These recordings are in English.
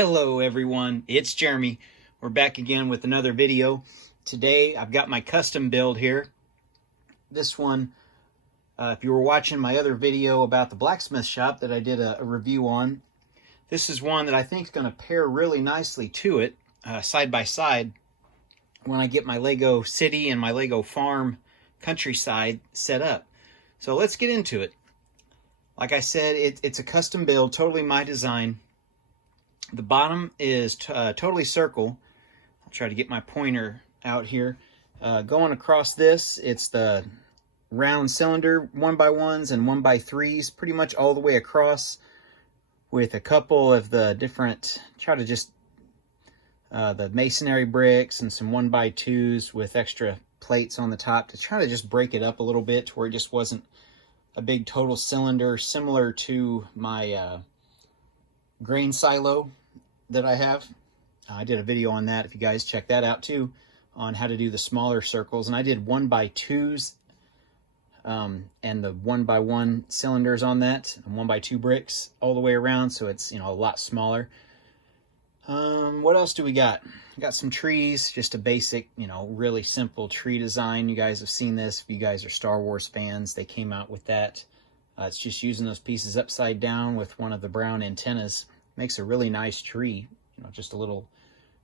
Hello everyone, it's Jeremy. We're back again with another video. Today I've got my custom build here. This one, if you were watching my other video about the blacksmith shop that I did a review on, this is one that I think is going to pair really nicely to it, side by side, when I get my Lego city and my Lego farm countryside set up. So let's get into it. Like I said, it's a custom build, totally my design. The bottom is totally circle. I'll try to get my pointer out here. Going across this, it's the round cylinder 1x1s and 1x3s, pretty much all the way across, with a couple of the different, the masonry bricks and some 1x2s with extra plates on the top to try to just break it up a little bit to where it just wasn't a big total cylinder, similar to my grain silo that I have. I did a video on that, if you guys check that out too, on how to do the smaller circles. And I did 1x2s and the 1x1 cylinders on that, and 1x2 bricks all the way around, so it's, you know, a lot smaller. What else do we got? We got some trees, just a basic, you know, really simple tree design. You guys have seen this. If you guys are Star Wars fans, they came out with that. It's just using those pieces upside down with one of the brown antennas. Makes a really nice tree, you know, just a little,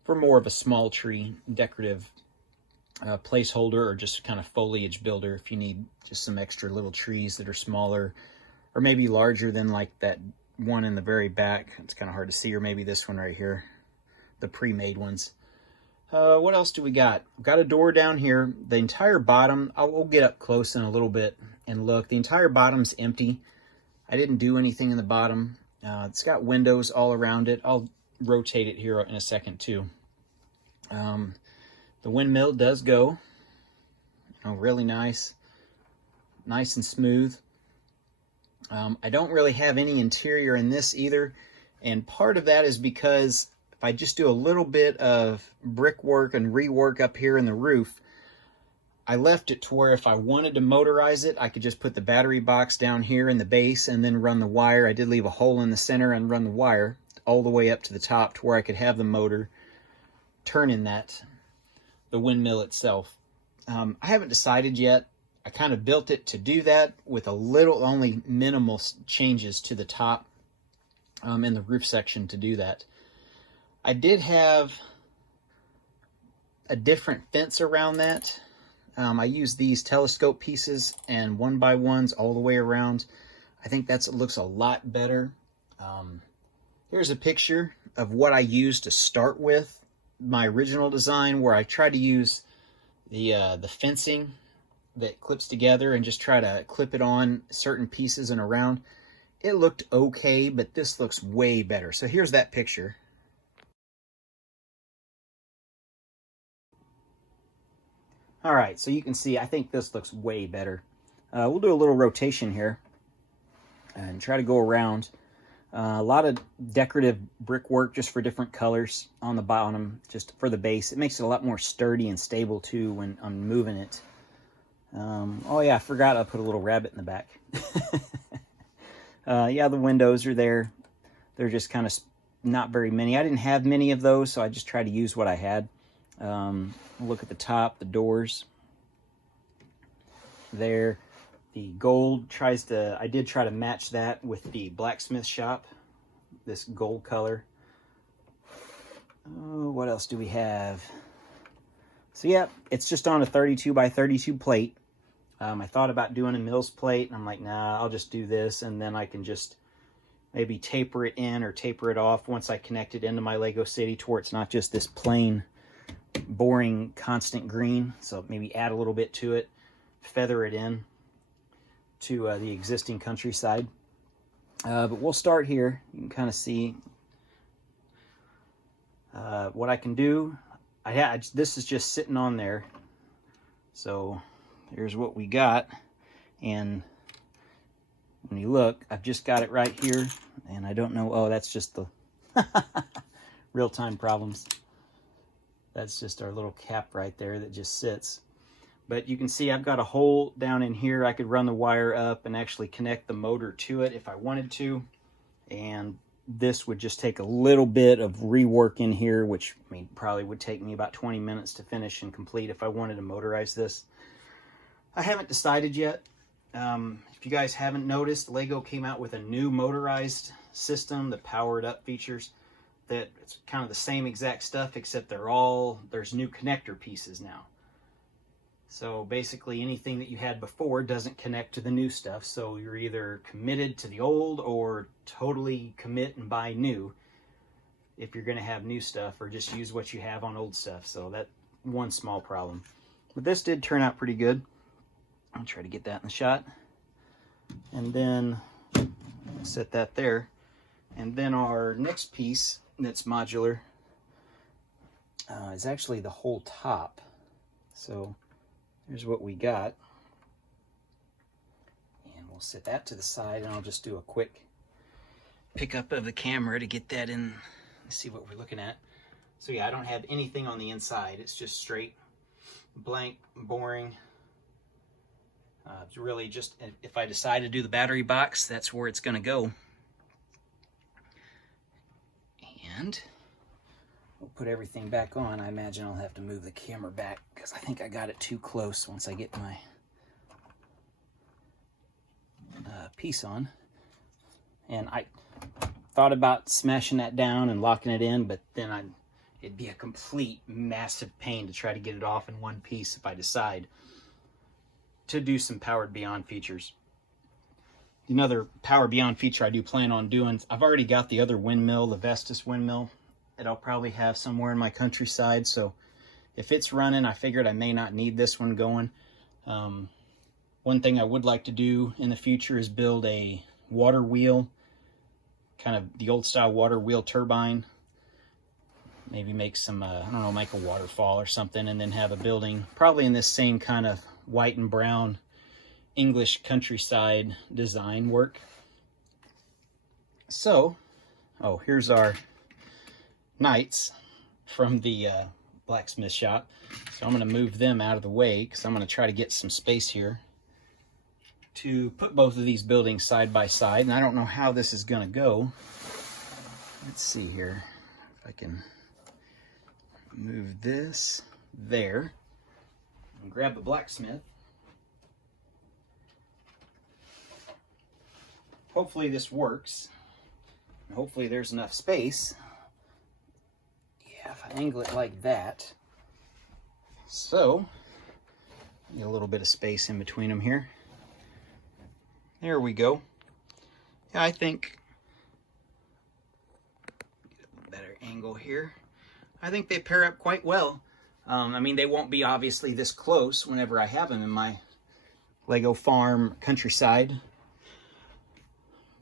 for more of a small tree, decorative placeholder, or just kind of foliage builder if you need just some extra little trees that are smaller, or maybe larger than like that one in the very back. It's kind of hard to see, or maybe this one right here, the pre-made ones. What else do we got? We've got a door down here. The entire bottom, we'll get up close in a little bit and look. The entire bottom's empty. I didn't do anything in the bottom. It's got windows all around it. I'll rotate it here in a second too. The windmill does go. You know, really nice and smooth. I don't really have any interior in this either, and part of that is because if I just do a little bit of brickwork and rework up here in the roof, I left it to where if I wanted to motorize it, I could just put the battery box down here in the base and then run the wire. I did leave a hole in the center and run the wire all the way up to the top to where I could have the motor turning the windmill itself. I haven't decided yet. I kind of built it to do that with only minimal changes to the top in the roof section to do that. I did have a different fence around that. I used these telescope pieces and 1x1s all the way around. I think it looks a lot better. Here's a picture of what I used to start with my original design, where I tried to use the fencing that clips together and just try to clip it on certain pieces and around. It looked okay, but this looks way better. So here's that picture. All right, so you can see, I think this looks way better. We'll do a little rotation here and try to go around. A lot of decorative brickwork just for different colors on the bottom, just for the base. It makes it a lot more sturdy and stable too when I'm moving it. Oh yeah, I forgot I put a little rabbit in the back. Yeah, the windows are there. They're just kind of not very many. I didn't have many of those, so I just tried to use what I had. Look at the top, the doors there. The gold I did try to match that with the blacksmith shop, this gold color. Oh, what else do we have? So yeah, it's just on a 32x32 plate. I thought about doing a Mills plate, and I'm like, nah, I'll just do this, and then I can just maybe taper it in or taper it off once I connect it into my Lego City to where it's not just this plain boring constant green. So maybe add a little bit to it, feather it in to the existing countryside. But we'll start here. You can kind of see what I can do. This is just sitting on there, so here's what we got. And when you look, I've just got it right here, and I don't know. Oh, that's just the real-time problems. That's just our little cap right there that just sits. But you can see I've got a hole down in here. I could run the wire up and actually connect the motor to it if I wanted to. And this would just take a little bit of rework in here, which I mean probably would take me about 20 minutes to finish and complete if I wanted to motorize this. I haven't decided yet. If you guys haven't noticed, Lego came out with a new motorized system, the powered up features, that it's kind of the same exact stuff, except there's new connector pieces now. So basically anything that you had before doesn't connect to the new stuff. So you're either committed to the old or totally commit and buy new if you're going to have new stuff, or just use what you have on old stuff. So that's one small problem. But this did turn out pretty good. I'll try to get that in the shot. And then set that there. And then our next piece that's modular is actually the whole top. So here's what we got, and we'll set that to the side, and I'll just do a quick pickup of the camera to get that in, see what we're looking at. So yeah, I don't have anything on the inside. It's just straight, blank, boring. It's really just, if I decide to do the battery box, that's where it's going to go. And we'll put everything back on. I imagine I'll have to move the camera back because I think I got it too close once I get my piece on. And I thought about smashing that down and locking it in, but then it'd be a complete massive pain to try to get it off in one piece if I decide to do some Powered Beyond features. Another Power Beyond feature I do plan on doing, I've already got the other windmill, the Vestas windmill, that I'll probably have somewhere in my countryside. So if it's running, I figured I may not need this one going. One thing I would like to do in the future is build a water wheel, kind of the old style water wheel turbine. Maybe make some, I don't know, make a waterfall or something, and then have a building probably in this same kind of white and brown English countryside design work. So, oh, here's our knights from the blacksmith shop. So I'm going to move them out of the way because I'm going to try to get some space here to put both of these buildings side by side. And I don't know how this is going to go. Let's see here if I can move this there and grab the blacksmith. Hopefully this works. Hopefully there's enough space. Yeah, if I angle it like that. So, get a little bit of space in between them here. There we go. Yeah, I think, get a better angle here. I think they pair up quite well. I mean, they won't be obviously this close whenever I have them in my Lego farm countryside.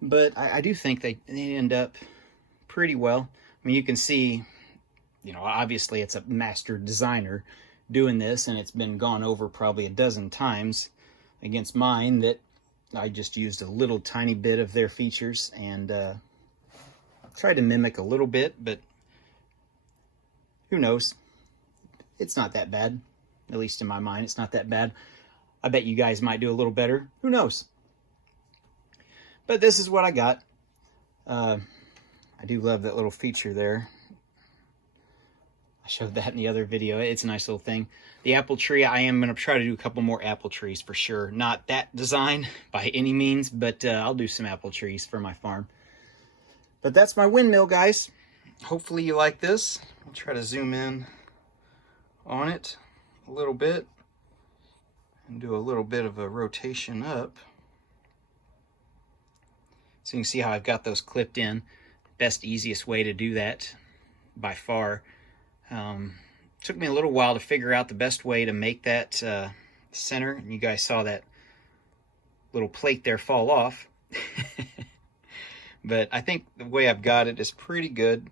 But I do think they end up pretty well. I mean, you can see, you know, obviously it's a master designer doing this, and it's been gone over probably a dozen times against mine that I just used a little tiny bit of their features and tried to mimic a little bit, but who knows? It's not that bad. At least in my mind, it's not that bad. I bet you guys might do a little better. Who knows? But this is what I got. I do love that little feature there. I showed that in the other video. It's a nice little thing. The apple tree, I am going to try to do a couple more apple trees for sure. Not that design by any means, but I'll do some apple trees for my farm. But that's my windmill, guys. Hopefully you like this. I'll try to zoom in on it a little bit and do a little bit of a rotation up. So you can see how I've got those clipped in. Best, easiest way to do that by far. Took me a little while to figure out the best way to make that center. And you guys saw that little plate there fall off. But I think the way I've got it is pretty good.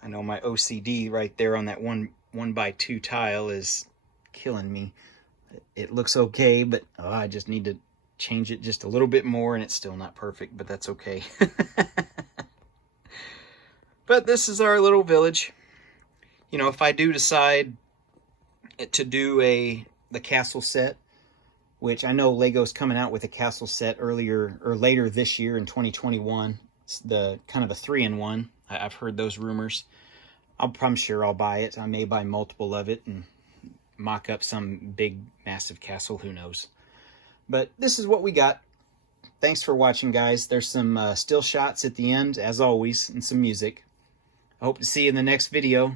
I know my OCD right there on that 1x2 tile is killing me. It looks okay, but I just need to change it just a little bit more, and it's still not perfect, but that's okay. But this is our little village. You know, if I do decide to do the castle set, which I know Lego's coming out with a castle set earlier or later this year in 2021. It's the kind of a 3-in-1. I've heard those rumors. I'm sure I'll buy it. I may buy multiple of it and mock up some big, massive castle. Who knows? But this is what we got. Thanks for watching, guys. There's some still shots at the end, as always, and some music. I hope to see you in the next video.